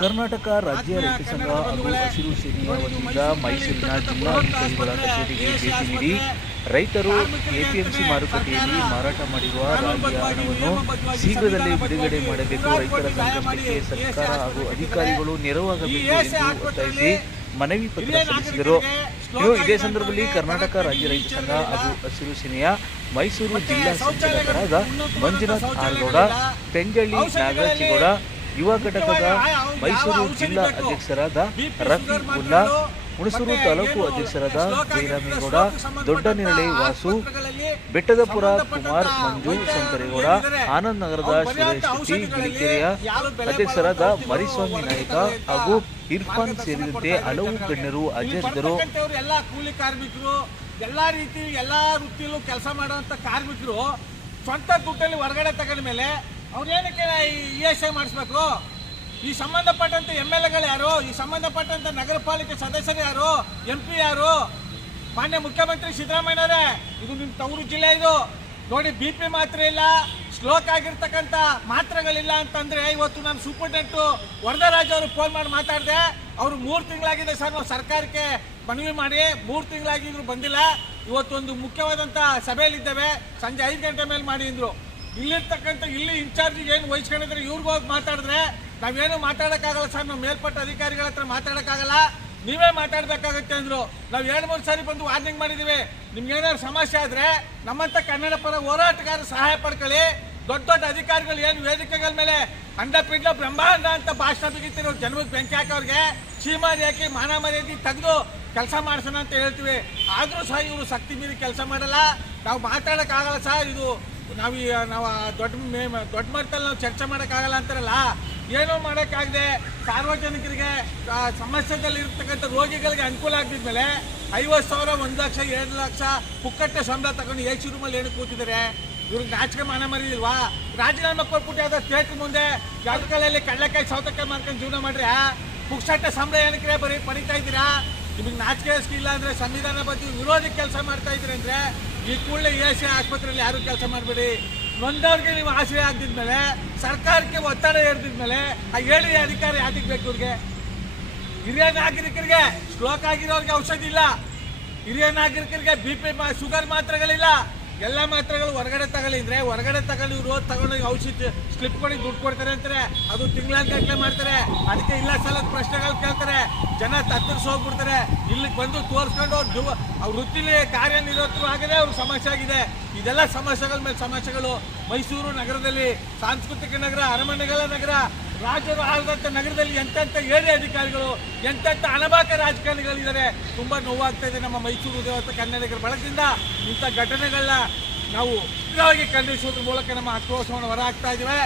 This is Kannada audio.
ಕರ್ನಾಟಕ ರಾಜ್ಯ ರೈತ ಸಂಘ ಹಾಗೂ ಹಸಿರು ಸೇನೆಯ ವತಿಯಿಂದ ಮೈಸೂರಿನ ಜಿಲ್ಲಾಧಿಕಾರಿಗಳ ಕಚೇರಿಗೆ ಭೇಟಿ ನೀಡಿ ರೈತರು ಎಪಿಎಂಸಿ ಮಾರುಕಟ್ಟೆಯಲ್ಲಿ ಮಾರಾಟ ಮಾಡಿರುವ ರಾಗಿಯ ಹಣವನ್ನು ಶೀಘ್ರದಲ್ಲೇ ಬಿಡುಗಡೆ ಮಾಡಬೇಕು. ರೈತರ ಸಂಕಷ್ಟಕ್ಕೆ ಸರ್ಕಾರ ಹಾಗೂ ಅಧಿಕಾರಿಗಳು ನೆರವಾಗಬೇಕು ಎಂದು ಒತ್ತಾಯಿಸಿ ಮನವಿ ಪತ್ರ ಸಲ್ಲಿಸಿದರು. ಇನ್ನು ಇದೇ ಸಂದರ್ಭದಲ್ಲಿ ಕರ್ನಾಟಕ ರಾಜ್ಯ ರೈತ ಸಂಘ ಹಾಗೂ ಹಸಿರು ಸೇನೆಯ ಮೈಸೂರು ಜಿಲ್ಲಾ ಸಂಚಾಲಕರಾದ ಮಂಜುನಾಥ್ ಆರ್ಗೌಡ, ಪೆಂಜಳ್ಳಿ ನಾಗರಾಜಿಗೌಡ ಯುವ ಘಟಕದ ಮೈಸೂರು ಜಿಲ್ಲಾ ಅಧ್ಯಕ್ಷರಾದ ರಫಿ ಉಲ್ಲಾ ಹುಣಸೂರು ತಾಲೂಕು ಅಧ್ಯಕ್ಷರಾದ ಜಯರಾಮೇಗೌಡ ದೊಡ್ಡನೆರಳೆ ವಾಸು ಬೆಟ್ಟದಪುರ ಕುಮಾರ್ ಮಂಜು ಶಂಕರೇಗೌಡ ಆನಂದ್ ನಗರದ ಸುರೇಶ್ ಶೆಟ್ಟಿ ಬಿಳಿಕೆರೆಯ ಅಧ್ಯಕ್ಷರಾದ ಮರಿಸ್ವಾಮಿ ನಾಯಕ ಹಾಗೂ ಇರ್ಫಾನ್ ಸೇರಿದಂತೆ ಹಲವು ಗಣ್ಯರು ಹಾಜರಿದ್ದರು. ಎಲ್ಲ ಕೂಲಿ ಕಾರ್ಮಿಕರು ಎಲ್ಲಾ ರೀತಿ ಎಲ್ಲಾ ವೃತ್ತಿಯಲ್ಲೂ ಕೆಲಸ ಮಾಡುವಂತ ಕಾರ್ಮಿಕರು ಸ್ವಂತ ದುಡ್ಡಲ್ಲಿ ಹೊರಗಡೆ ತಗೊಂಡ ಮೇಲೆ ಅವ್ರೇನಕ್ಕೆ ಇ ಎಸ್ ಐ ಮಾಡಿಸ್ಬೇಕು? ಈ ಸಂಬಂಧಪಟ್ಟಂತ ಎಂ ಎಲ್ ಎಗಳು ಯಾರು? ಈ ಸಂಬಂಧಪಟ್ಟಂತ ನಗರ ಪಾಲಿಕೆ ಸದಸ್ಯರು ಯಾರು? ಎಂ ಪಿ ಯಾರು? ಮಾನ್ಯ ಮುಖ್ಯಮಂತ್ರಿ ಸಿದ್ದರಾಮಯ್ಯನವರೇ, ಇದು ನಿಮ್ಮ ತವರು ಜಿಲ್ಲೆ ಇದು. ನೋಡಿ ಬಿ ಪಿ ಮಾತ್ರೆ ಇಲ್ಲ ಸ್ಲೋಕ್ ಆಗಿರ್ತಕ್ಕಂಥ ಮಾತ್ರೆಗಳಿಲ್ಲ ಅಂತಂದ್ರೆ ಇವತ್ತು ನಾನು ಸೂಪರ್ಡೆಂಟು ವರದರಾಜ್ ಅವರು ಫೋನ್ ಮಾಡಿ ಮಾತಾಡಿದೆ. ಅವರು ಮೂರು ತಿಂಗಳಾಗಿದೆ ಸರ್, ನಾವು ಸರ್ಕಾರಕ್ಕೆ ಮನವಿ ಮಾಡಿ, ಮೂರು ತಿಂಗಳಾಗಿದ್ರು ಬಂದಿಲ್ಲ. ಇವತ್ತೊಂದು ಮುಖ್ಯವಾದಂಥ ಸಭೆಯಲ್ಲಿದ್ದೇವೆ. ಸಂಜೆ ಐದು ಗಂಟೆ ಮೇಲೆ ಮಾಡಿ ಅಂದ್ರು. ಇಲ್ಲಿರ್ತಕ್ಕಂಥ ಇಲ್ಲಿ ಇನ್ಚಾರ್ಜ್ ಏನು ವಹಿಸ್ಕೊಂಡಿದ್ರೆ ಇವ್ರಿಗೆ ಹೋಗಿ ಮಾತಾಡಿದ್ರೆ ನಾವೇನು ಮಾತಾಡೋಕ್ಕಾಗಲ್ಲ ಸರ್, ನಾವು ಮೇಲ್ಪಟ್ಟ ಅಧಿಕಾರಿಗಳ ಹತ್ರ ಮಾತಾಡೋಕ್ಕಾಗಲ್ಲ. ನೀವೇ ಮಾತಾಡ್ಬೇಕಾಗತ್ತೆ ಅಂದ್ರು. ನಾವು ಎರಡು, ಮೂರು ಸಾರಿ ಬಂದು ವಾರ್ನಿಂಗ್ ಮಾಡಿದೀವಿ. ನಿಮ್ಗೆ ಏನಾದ್ರು ಸಮಸ್ಯೆ ಆದರೆ ನಮ್ಮಂತ ಕನ್ನಡ ಪರ ಹೋರಾಟಗಾರ ಸಹಾಯ ಪಡ್ಕೊಳ್ಳಿ. ದೊಡ್ಡ ದೊಡ್ಡ ಅಧಿಕಾರಿಗಳು ಏನು ವೇದಿಕೆಗಳ ಮೇಲೆ ಅಂಡ ಪಿಂಡ ಬ್ರಹ್ಮಾಂಡ ಅಂತ ಭಾಷಣ ಬಿಗಿತಿರೋ ಜನರಿಗೆ ಬೆಂಕಿ ಹಾಕೋರ್ಗೆ ಚೀಮಾರಿ ಹಾಕಿ, ಮಾನ ಮರ್ಯಾದಿ ತೆಗೆದು ಕೆಲಸ ಮಾಡ್ಸೋಣ ಅಂತ ಹೇಳ್ತೀವಿ. ಆದರೂ ಸಹ ಇವರು ಶಕ್ತಿ ಮೀರಿ ಕೆಲಸ ಮಾಡಲ್ಲ. ನಾವು ಮಾತಾಡೋಕ್ಕಾಗಲ್ಲ ಸರ್, ಇದು ನಾವು ಈ ನಾವು ದೊಡ್ಡ ದೊಡ್ಡ ಮಟ್ಟದಲ್ಲಿ ನಾವು ಚರ್ಚೆ ಮಾಡೋಕ್ಕಾಗಲ್ಲ ಅಂತಾರಲ್ಲ? ಏನೋ ಮಾಡೋಕ್ಕಾಗದೆ ಸಾರ್ವಜನಿಕರಿಗೆ ಸಮಸ್ಯೆದಲ್ಲಿರ್ತಕ್ಕಂಥ ರೋಗಿಗಳಿಗೆ ಅನುಕೂಲ ಆಗಿದ್ಮೇಲೆ ಐವತ್ತು ಸಾವಿರ, ಒಂದು ಲಕ್ಷ, ಎರಡು ಲಕ್ಷ ಪುಕ್ಕಟ್ಟೆ ಸಂಬಳ ತಗೊಂಡು ಸಿ ರೂಮಲ್ಲಿ ಏನು ಕೂತಿದ್ದಾರೆ? ಇವ್ರಿಗೆ ನಾಚಿಕೆ ಮಾನ ಮರಿದಿಲ್ವಾ ರಾಜೀನಾಮೆ ಕೊಟ್ಬಿಟ್ಟು ಯಾವುದೋ ಥಿಯೇಟ್ರ್ ಮುಂದೆ ಜಾಗಗಳಲ್ಲಿ ಕಡಲೆಕಾಯಿ, ಸೌತೆಕಾಯಿ ಮಾಡ್ಕೊಂಡು ಜೀವನ ಮಾಡ್ರಿ ಪುಕ್ಸಟ್ಟೆ ಸಂಬಳ ಏನಕ್ಕೆ ಬರೀ ಪಡಿತಾ ಇದ್ದೀರಾ? ನಿಮಗೆ ನಾಚಿಕೆ ಇಲ್ಲ ಅಂದರೆ ಸಂವಿಧಾನ ಬಗ್ಗೆ ವಿರೋಧಿ ಕೆಲಸ ಮಾಡ್ತಾ ಇದ್ರಿ ಅಂದ್ರೆ ಈ ಕೂಡಲೇ ಎ ಸಿ ಆಸ್ಪತ್ರೆಯಲ್ಲಿ ಯಾರು ಕೆಲಸ ಮಾಡಬೇಡಿ. ನೊಂದವ್ರಿಗೆ ನೀವು ಆಶ್ರಯ ಆಗಿದ್ಮೇಲೆ ಸರ್ಕಾರಕ್ಕೆ ಒತ್ತಡ ಹೇರ್ತಿದ್ಮೇಲೆ ಆ ಹೇಳಿ ಅಧಿಕಾರ ಯಾತಿಗೆ ಬೇಕು ಇವ್ರಿಗೆ? ಹಿರಿಯ ನಾಗರಿಕರಿಗೆ ಸ್ಟ್ರೋಕ್ ಆಗಿರೋರಿಗೆ ಔಷಧಿ ಇಲ್ಲ. ಹಿರಿಯ ನಾಗರಿಕರಿಗೆ ಬಿ ಪಿ ಶುಗರ್ ಮಾತ್ರೆಗಳಿಲ್ಲ. ಎಲ್ಲ ಮಾತ್ರೆಗಳು ಹೊರಗಡೆ ತಗೊಳ್ಳಿದ್ರೆ ಹೊರಗಡೆ ತಗೊಂಡು ರೋಜ್ ತಗೊಂಡು ಔಷಧಿ ಸ್ಲಿಪ್ ಕೊಡಿ, ದುಡ್ಡು ಕೊಡ್ತಾರೆ ಅಂತಾರೆ. ಅದು ತಿಂಗಳಗಟ್ಟಲೆ ಮಾಡ್ತಾರೆ. ಅದಕ್ಕೆ ಇಲ್ಲ ಸಲದ ಪ್ರಶ್ನೆಗಳು ಕೇಳ್ತಾರೆ. ಜನ ತತ್ತರಿಸಿ ಹೋಗ್ಬಿಡ್ತಾರೆ. ಇಲ್ಲಿಗೆ ಬಂದು ತೋರಿಸ್ಕೊಂಡು ಅವ್ರು ಅವ್ರ ವೃತ್ತಿಲಿ ಕಾರ್ಯನಿರತರು ಆಗದೆ ಅವ್ರ ಸಮಸ್ಯೆ ಆಗಿದೆ. ಇದೆಲ್ಲ ಸಮಸ್ಯೆಗಳ ಮೇಲೆ ಸಮಸ್ಯೆಗಳು. ಮೈಸೂರು ನಗರದಲ್ಲಿ, ಸಾಂಸ್ಕೃತಿಕ ನಗರ, ಅರಮನೆಗಳ ನಗರ ರಾಜರು ಆಳದಂಥ ನಗರದಲ್ಲಿ ಎಂತೆಂಥ ಏರಿಯಾ ಅಧಿಕಾರಿಗಳು ಎಂತೆಂಥ ಅನಭಾಕ ರಾಜಕಾರಣಿಗಳಿದ್ದಾರೆ. ತುಂಬ ನೋವಾಗ್ತಾ ಇದೆ ನಮ್ಮ ಮೈಸೂರು ದೇವತ ಕನ್ನಡಿಗರ ಬಳಕೆಯಿಂದ ಇಂಥ ಘಟನೆಗಳನ್ನ ನಾವು ಖಂಡಿಸೋದ್ರ ಮೂಲಕ ನಮ್ಮ ಆಕ್ರೋಶವನ್ನು ಹೊರಹಾಕ್ತಾ ಇದ್ದೇವೆ.